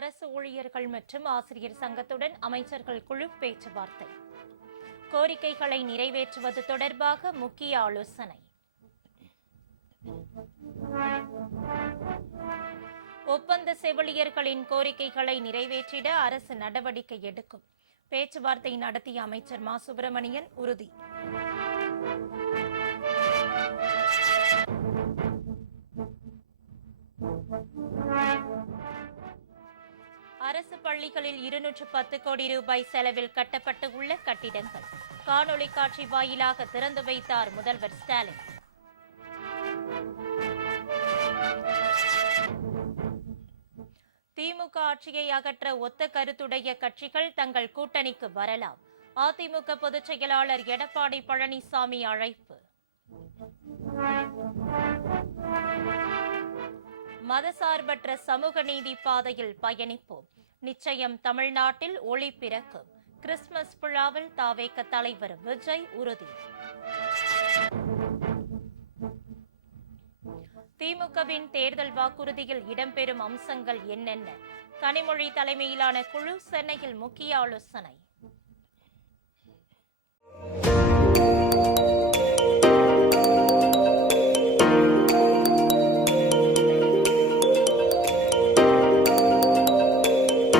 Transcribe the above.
அரசு ஊழியர்கள் மற்றும் ஆசிரியர் சங்கத்துடன் அமைச்சர்கள் குழு பேச்சுவார்த்தை. கோரிக்கைகளை நிறைவேற்றுவது தொடர்பாக முக்கிய ஆலோசனை. ஒப்பந்த செவிலியர்களின் கோரிக்கைகளை நிறைவேற்றிட அரசு நடவடிக்கை எடுக்கும். பேச்சுவார்த்தை நடத்திய அமைச்சர் மா. சுப்பிரமணியன் உறுதி. அரசு பள்ளிகளில் 210 கோடி ரூபாய் செலவில் கட்டப்பட்டு உள்ள கட்டிடங்கள் காணொலி காட்சி வாயிலாக திறந்து வைத்தார் முதல்வர் ஸ்டாலின். திமுக ஆட்சியை அகற்ற ஒத்த கருத்துடைய கட்சிகள் தங்கள் கூட்டணிக்கு வரலாம். அதிமுக பொதுச் செயலாளர் எடப்பாடி பழனிசாமி அழைப்பு. மதசார்பற்ற சமூக நீதி பாதையில் பயணிப்போம். நிச்சயம் தமிழ்நாட்டில் ஒளி பிறக்கும். கிறிஸ்துமஸ் விழாவில் தாவேக தலைவர் விஜய் உறுதி. திமுகவின் தேர்தல் வாக்குறுதியில் இடம்பெறும் அம்சங்கள் என்னென்ன? கனிமொழி தலைமையிலான குழு சென்னையில் முக்கிய ஆலோசனை.